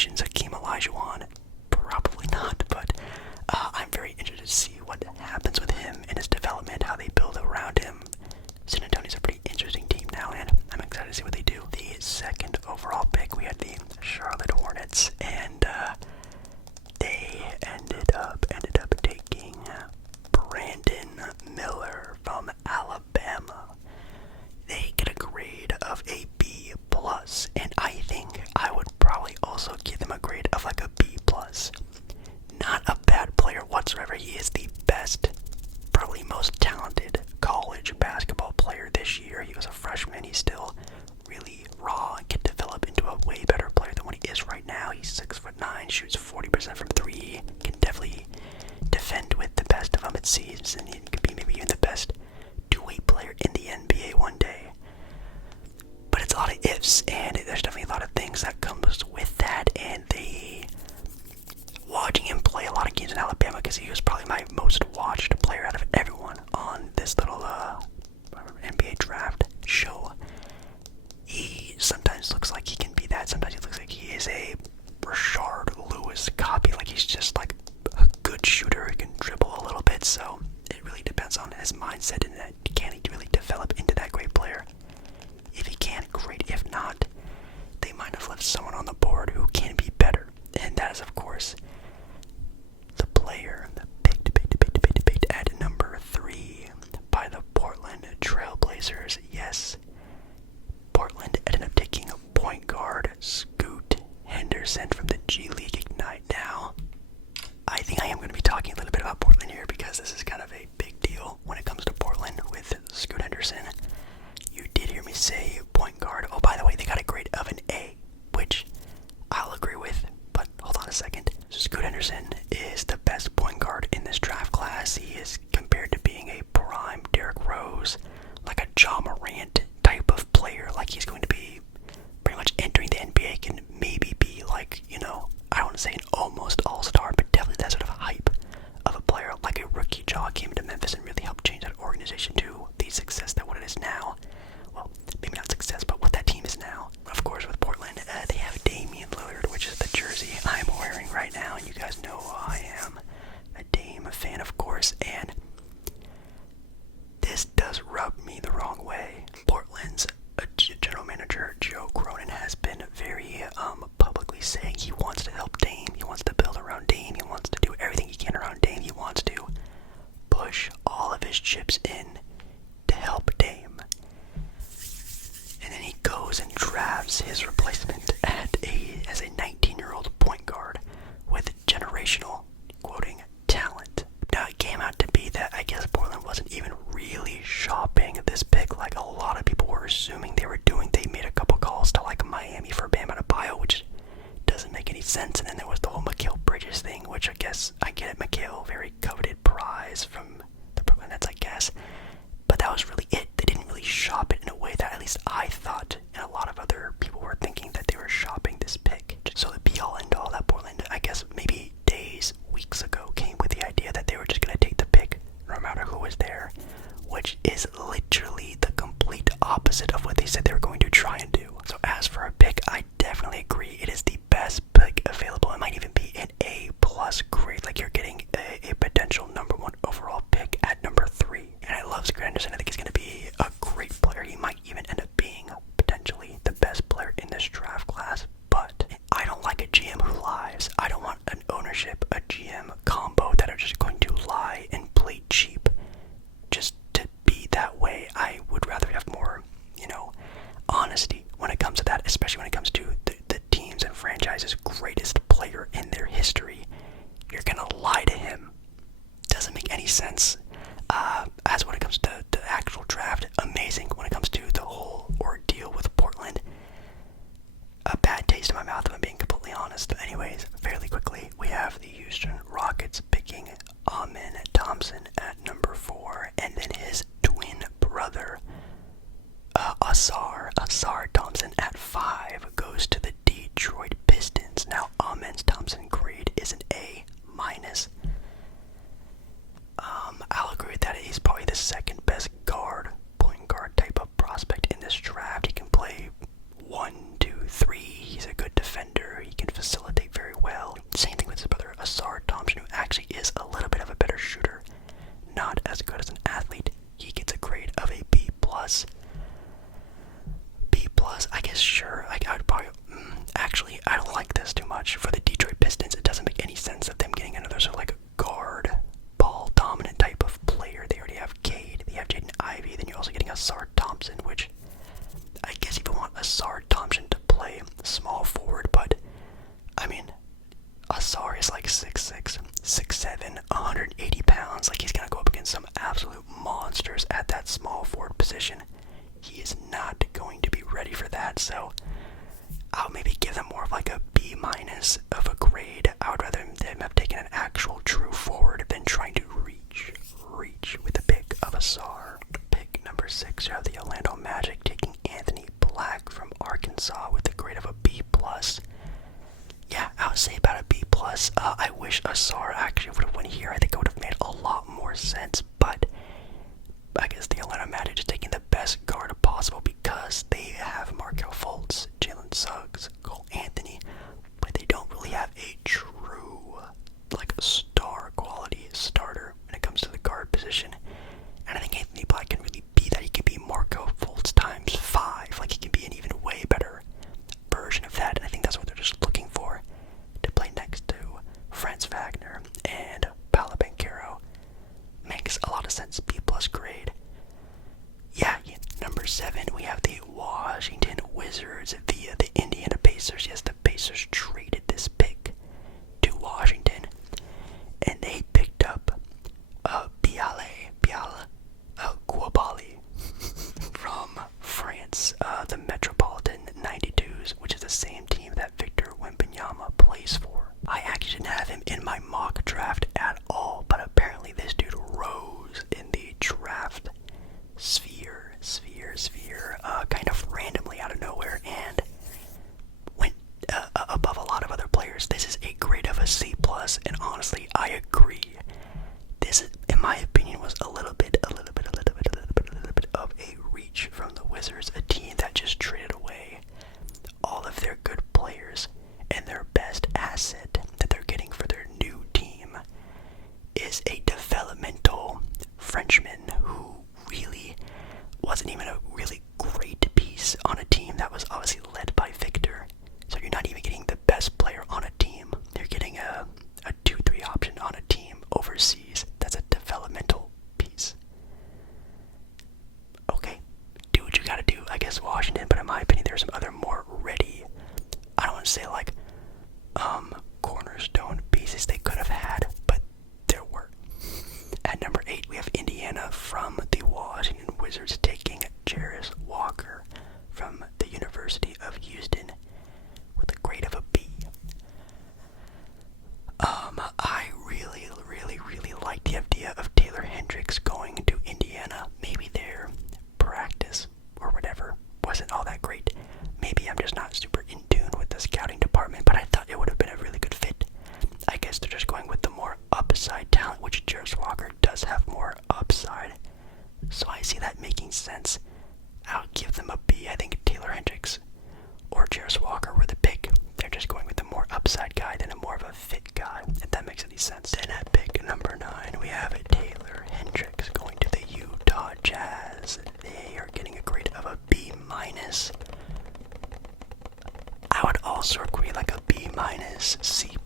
expectations. Hakeem Olajuwon, probably not, but I'm very interested to see what happens with him and his development, how they build around him. San Antonio's a pretty interesting team now, and I'm excited to see what they do. The second overall pick, we had the Charlotte Hornets, and they ended up taking Brandon Miller from Alabama. They get a grade of a B+, and I think I would probably also give them a grade of like a B+. Not a bad player whatsoever. He is the best, probably most talented college basketball player this year. He was a freshman. He's still really raw and can develop into a way better player than what he is right now. He's 6'9", shoots 40% from three, can definitely defend with the best of them, it seems, and he could be maybe even the best two-way player in the NBA one day. But it's a lot of ifs, and there's definitely a lot of things that comes with that, and watching him play a lot of games in Alabama, because he was probably my most watched player out of everyone on this little NBA draft show. He sometimes looks like he can be that. Sometimes he looks like he is a Rashard Lewis copy. Like he's just like a good shooter who can dribble a little bit. So it really depends on his mindset and that can he really develop into that great player. If he can, great. If not, they might have left someone on the board who can be better. And that is, of course, the player picked at number 3 by the Portland Trailblazers. Yes, Portland ended up taking a point guard, Scoot Henderson from the G League Ignite. Now, I think I am going to be talking a little bit about Portland here because this is kind of a big deal when it comes to Portland with Scoot Henderson. You did hear me say point guard. Oh, by the way, they got a grade of an A, which I'll agree with, but hold on a second. Scoot Henderson is the best point guard in this draft class. He is compared to being a prime Derrick Rose, like a Ja Morant type of player. Like he's going to be pretty much entering the NBA, can maybe be like, I don't want to say an almost all-star, but definitely that sort of hype of a player. Like a rookie Ja came to Memphis and really helped change that organization to the success that what it is now. Well, maybe not success, but what that team is now. Of course, with Portland, they have Damian Lillard, which is the jersey I'm wearing right now, and you guys know I am a Dame fan, of course, and this does rub me the wrong way. Portland's general manager, Joe Cronin, has been very publicly saying he wants to help Dame, he wants to build around Dame, he wants to do everything he can around Dame, he wants to push all of his chips in to help Dame. And then he goes and drafts his replacement as a 19-year-old point guard with generational, quoting, talent. Now, it came out to be that I guess Portland wasn't even really shopping this pick like a lot of people were assuming they were doing. They made a couple calls to like Miami for Bam Adebayo, which doesn't make any sense. And then there was the whole Mikal Bridges thing, which I guess I get it. Mikal, very coveted prize from the Brooklyn Nets, I guess. But that was really it. They didn't really shop it in a way that at least I thought, and a lot of other people were thinking that they were shopping this pick. So the be-all end-all that Portland, I guess maybe days, weeks ago, came with the idea that they were just going to take the pick no matter who was there, which is literally the complete opposite of what they said they were going to try and do. So as for a pick, I definitely agree. It is the best pick available. It might even be an A+ grade, like you're getting a potential number 1 overall pick at number 3. And I love Scoot Henderson. I think he's going to be a great player. He might even end up being potentially the best player in this draft class. But 6'6", 6'7", 180 pounds. Like, he's gonna go up against some absolute monsters at that small forward position. He is not going to be ready for that, so I'll maybe give them more of like a B- of a grade. I would rather them have taken an actual true forward than trying to reach with the pick of a SAR. Pick number 6, you have the Orlando Magic taking Anthony Black from Arkansas with a grade of a B+. Yeah, I would say about a B+. I wish a SAR actually would have went here. I think it would have made a lot more sense, but I guess the Orlando Magic is taking the best guard possible because they have Markelle Fultz, Jalen Suggs, Cole Anthony, but they don't really have a true, like, star quality starter when it comes to the guard position. And I think Anthony Black can really be that. He can be Markelle Fultz times 5. Like, he can be an even way better version of that. And I think that's what they're just looking for to play next to Franz Wagner and Paolo Banchero. Makes a lot of sense. B+ grade. Yeah, number 7, we have the Washington Wizards via the Indiana Pacers. Yes, the Pacers traded this pick to Washington, and they picked up Bilal, Coulibaly from France, the Metropolitan 92s, which is the same team that Victor Wembanyama plays for. I actually didn't have him in my mock draft at all, but apparently this dude rose in the draft sphere, kind of randomly out of nowhere, and went above a lot of other players. This is a grade of a C+, and honestly, I agree. This, in my opinion, was a little bit of a reach from the Wizards, a team that just traded away all of their good players, and their best asset that they're getting for their new team is a developmental Frenchman who really wasn't even a really great piece on a team that was obviously led by Victor. So you're not even getting the best player on a team. You're getting a 2-3 option on a team overseas. That's a developmental piece. Okay, do what you gotta do, I guess, Washington, but in my opinion, there's some other more ready, I don't want to say like, cornerstone pieces they could have had, but there were. At number 8, we have Indiana from the Washington Wizards taking Jarace Walker from the University of Houston with a grade of a B. I really like the idea of Taylor Hendricks going to Indiana. Maybe their practice or whatever wasn't all that great. Maybe I'm just not super in tune with the scouting department, but I thought it would have been a really good fit. I guess they're just going with the more upside talent, which Jarace Walker does have more upside. So I see that making sense. I'll give them a B. I think Taylor Hendricks or Jarace Walker were the pick. They're just going with the more upside guy than a more of a fit guy, if that makes any sense. Then at pick number 9, we have Taylor Hendricks going to the Utah Jazz. They are getting a grade of a B-. I would also agree like a B-, C+,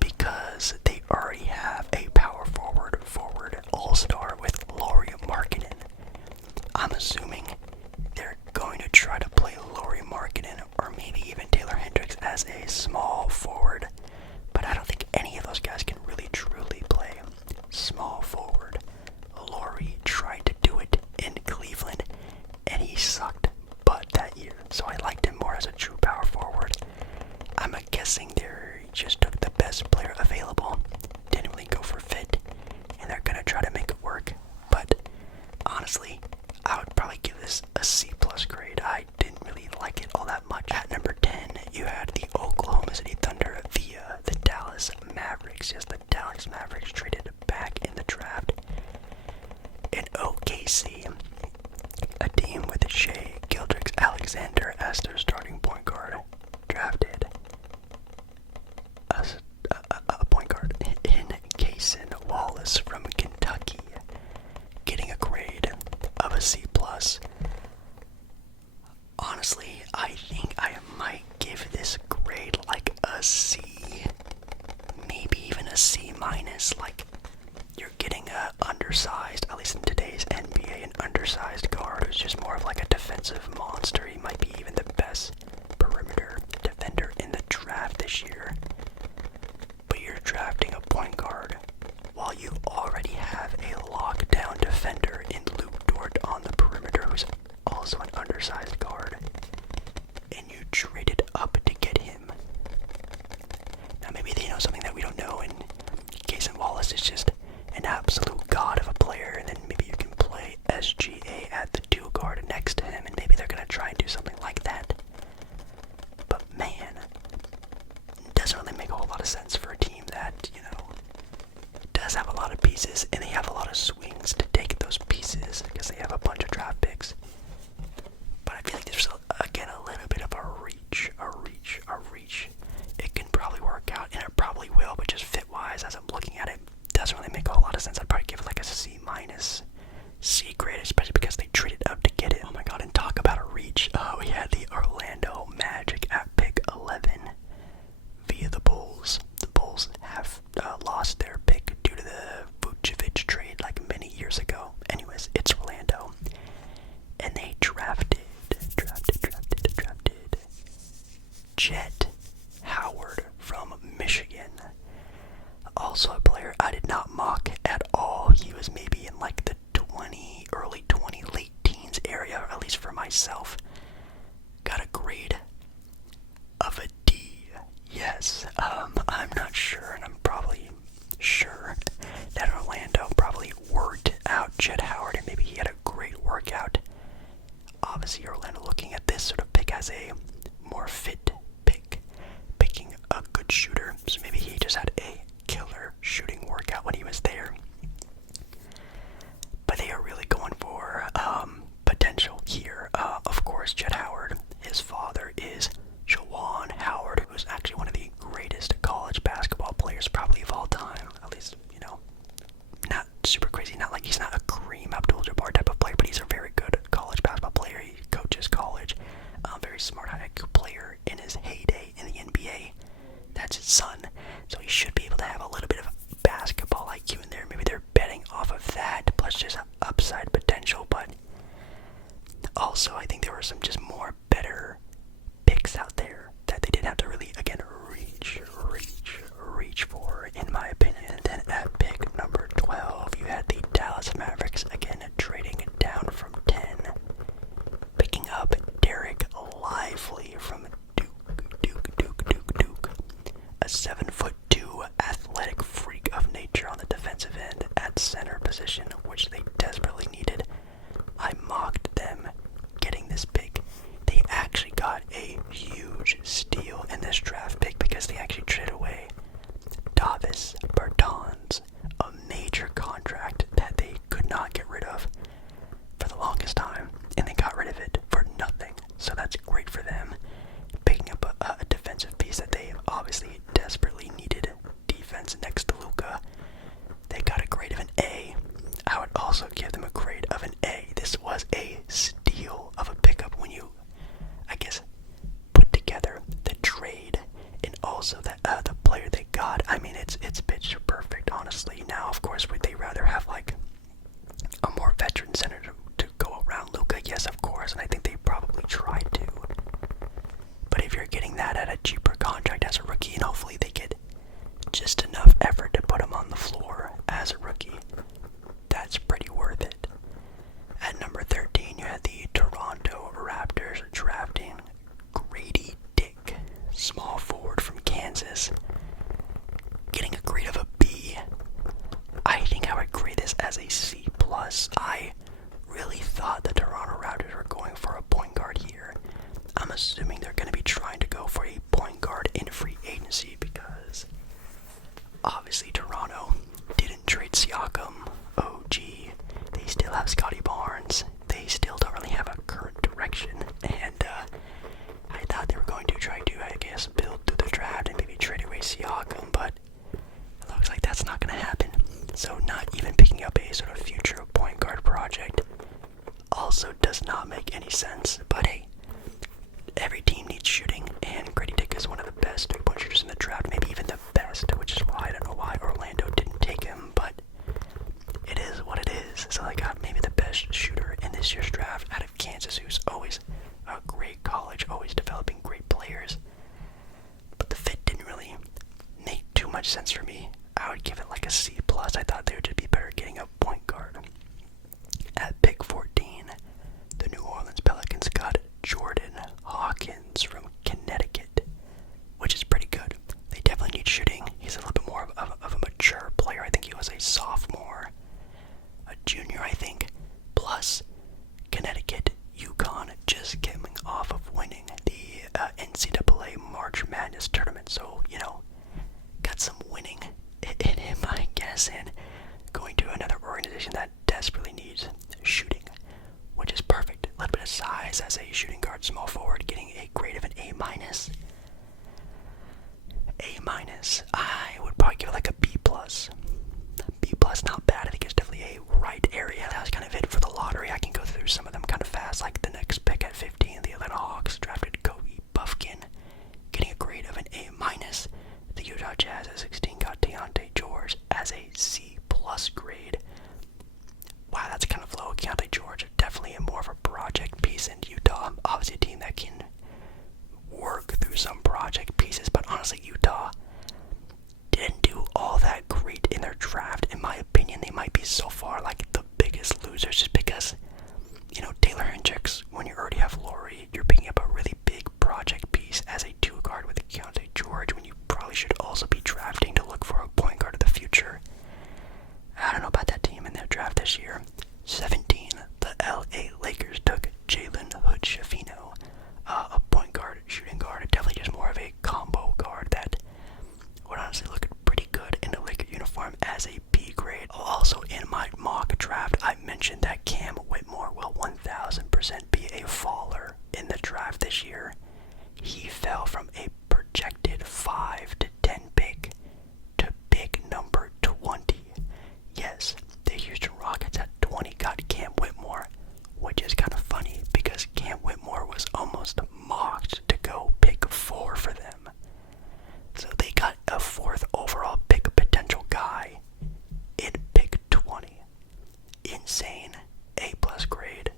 because they already have a power forward all-star with Lauri Markkanen. I'm assuming they're going to try to play Lauri Markkanen or maybe even Taylor Hendricks as a small forward, but I don't think any of those guys can really truly play small forward. Lauri tried to do it in Cleveland and he sucked butt that year, so I liked him more as a true power forward. I'm guessing they just took the best player available, didn't really go for fit, and they're gonna try to make it work. But honestly, I would probably give this a C+ grade. I didn't really like it all that much. At number 10, you had the Oklahoma City Thunder via the Dallas Mavericks. Yes, the Dallas Mavericks traded back in the draft. In OKC, a team with Shai Gilgeous-Alexander as their starting point guard, drafted a point guard in Cason Wallace from Kentucky, getting a grade of a C+. Honestly, I think I might give this grade like a C, maybe even a C-. Like, you're getting a undersized, at least in today's NBA, an undersized guard who's just more of like a defensive monster. He might be even the best perimeter defender in the draft this year. But you're drafting is just an absolute god of a player, and then maybe you can play SGA at the 2 guard next to him, and maybe they're going to try and do something like that. But man, it doesn't really make a whole lot of sense for a team that, does have a lot of pieces, and they have a lot of swings to take those pieces, because they have a bunch of draft picks. But I feel like there's, again, a little bit of a reach. It can probably work out, and it probably will, but just fit-wise, as I'm looking at it, doesn't really make a whole lot of sense. I'd probably give it like a C-, C grade, especially because they traded up to get it. Oh my god, and talk about a reach. We had the Orlando Magic at pick 11 via the Bulls. The Bulls have lost their pick due to the Vucevic trade like many years ago. Anyways, it's Orlando. And they drafted Jett Howard from Michigan. Also a player I did not mock at all. He was maybe in like the early 20, late teens area, or at least for myself. Got a grade of a D. Yes, I'm not sure, and I'm probably sure that Orlando probably worked out Jett Howard, and maybe he had a great workout. Obviously, Orlando looking at this sort of pick as a more fit pick, picking a good shooter, so maybe he just had a killer shooting workout when he was there. But they are really going for potential here. Of course, Jett Howard, his father is Juwan Howard, who's actually one of the greatest college basketball players probably of all time. At least, not super crazy, not like he's not a Kareem Abdul-Jabbar type of player, but he's a very good college basketball player. He coaches college, very smart, high IQ player in his heyday in the NBA. That's his son, so he should be able to have a little bit of basketball IQ in there. Maybe they're betting off of that, plus just upside potential, but also I think there were some just more better picks out there that they didn't have to really, again, reach for, in my opinion. And then at pick number 12, you had the Dallas Mavericks, again, trading down from 10, picking up Derek Lively from Duke. A 7'2" athletic freak of nature on the defensive end at center position, which they desperately needed. I mocked them getting this pick. They actually got a huge steal in this draft pick because they actually traded away Davis Bertans, a major contract that they could not get rid of for the longest time, and they got rid of it for nothing. So that's great for them, picking up a defensive piece that they obviously desperately needed. Defense next to Luka. They got a grade of an A. I would also give them a grade of an A. This was a steal of a pickup when you, I guess, put together the trade and also the player they got. I mean, it's pitch perfect, honestly. Now, of course, would they rather have like a more veteran center to go around Luka? Yes, of course, and I think they probably tried to. But if you're getting that at a cheaper contract as a rookie, and hopefully they get just enough effort to put him on the floor as a rookie, that's pretty worth it. At number 13, you had the Toronto Raptors drafting Gradey, small forward from Kansas, getting a grade of a B. I think I would grade this as a C+. I really thought the Toronto Raptors were going for a point guard here. I'm assuming they're going to be trying to go for a point guard in free agency because obviously Toronto didn't trade Siakam. Oh gee, they still have Scotty Barnes. They still don't really have a current direction, and I thought they were going to try to, I guess, build through the draft and maybe trade away Siakam, but it looks like that's not going to happen. So not even picking up a sort of future point guard project also does not make any sense. But hey, every team needs shooting, and Gradey is one of the best three-point shooters in the draft, maybe even the best, which is why I don't know why Orlando didn't take him, but it is what it is. So they got maybe the best shooter in this year's draft out of Kansas, who's always a great college, always developing great players. But the fit didn't really make too much sense for me. I would give it like a C+. I thought they would just be better getting a point guard. At pick 14, the New Orleans Pelicans got Jordan Hawkins from Connecticut, which is pretty good. They definitely need shooting. He's a little bit more of a mature player. I think he was the Utah Jazz at 16 got Keontae George as a C+ grade. Wow, that's kind of low. Keontae George, definitely more of a project piece in Utah. Obviously a team that can work through some project pieces, but honestly, Utah didn't do all that great in their draft. In my opinion, they might be so far like the biggest losers just because, Taylor Hendricks, when you already have Laurie, you're picking up a really big project piece as a 2 guard with Keontae George when you probably should also be drafting to look for a point guard of the future. I don't know about that team in their draft this year. 17, the LA Lakers took Jalen Hood-Schifino, a point guard, shooting guard, definitely just more of a combo guard that would honestly look pretty good in a Laker uniform as a B grade. Also in my mock draft, I mentioned that Cam Whitmore will 1000% be a faller in the draft this year. He fell from a projected 5 to 10 pick to pick number 20. Yes, the Houston Rockets at 20 got Cam Whitmore, which is kind of funny because Cam Whitmore was almost mocked to go pick 4 for them. So they got a 4th overall pick potential guy in pick 20. Insane. A+ grade.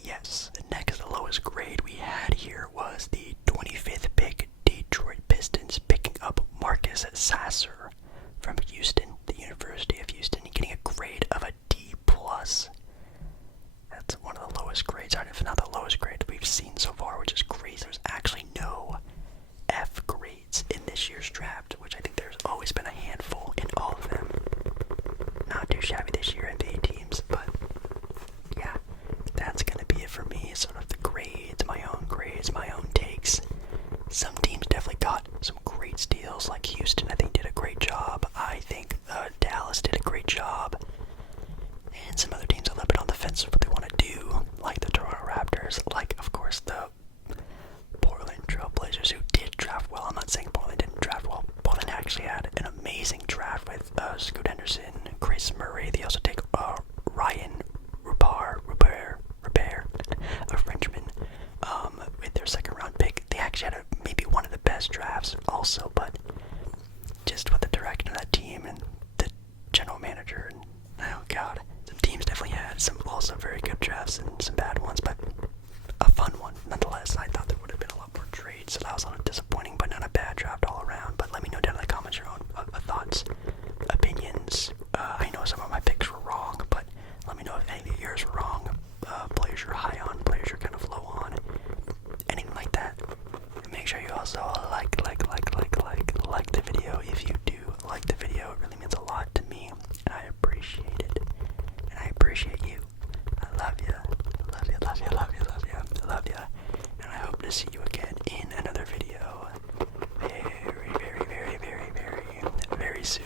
Yes. The next lowest grade we had here was the 25th pick Detroit Pistons picking up Marcus Sasser from Houston, the University of Houston, getting a grade of a D+. That's one of the lowest grades, if not the lowest grade we've seen so far, which is crazy. There's actually no F grades in this year's draft, which I think there's always been a handful in all of them. Not too shabby this year NBA teams, but yeah, that's gonna be it for me. Sort of the grades, my own takes. Some teams definitely got some great steals, like Houston I think did a great job. I think Dallas did a great job. And some other teams a little bit on the fence of what they want to do, like the Toronto Raptors, like of course the Portland Trailblazers, who did draft well. I'm not saying Portland didn't draft well. Portland actually had an amazing draft with Scoot Henderson, Chris Murray. They also take Ryan Rupert, a Frenchman, with their 2nd round pick. They actually had maybe one of the best drafts also, but just with the direction of that team and the general manager, and oh god, some teams definitely had some also very good drafts and some bad ones, but a fun one nonetheless. I thought there would have been a lot more trades, so that was a little disappointing, but not a bad draft all around. But let me know down in the comments your own thoughts, opinions. I know some of my picks were wrong, but let me know if any of yours were wrong. Players you're high on, players you're kind of low on, anything like that. And make sure you also like the video. If you do like the video, it really means a lot to me, and I appreciate it. And I appreciate you. I love you. Love you. And I hope to see you again in another video very soon.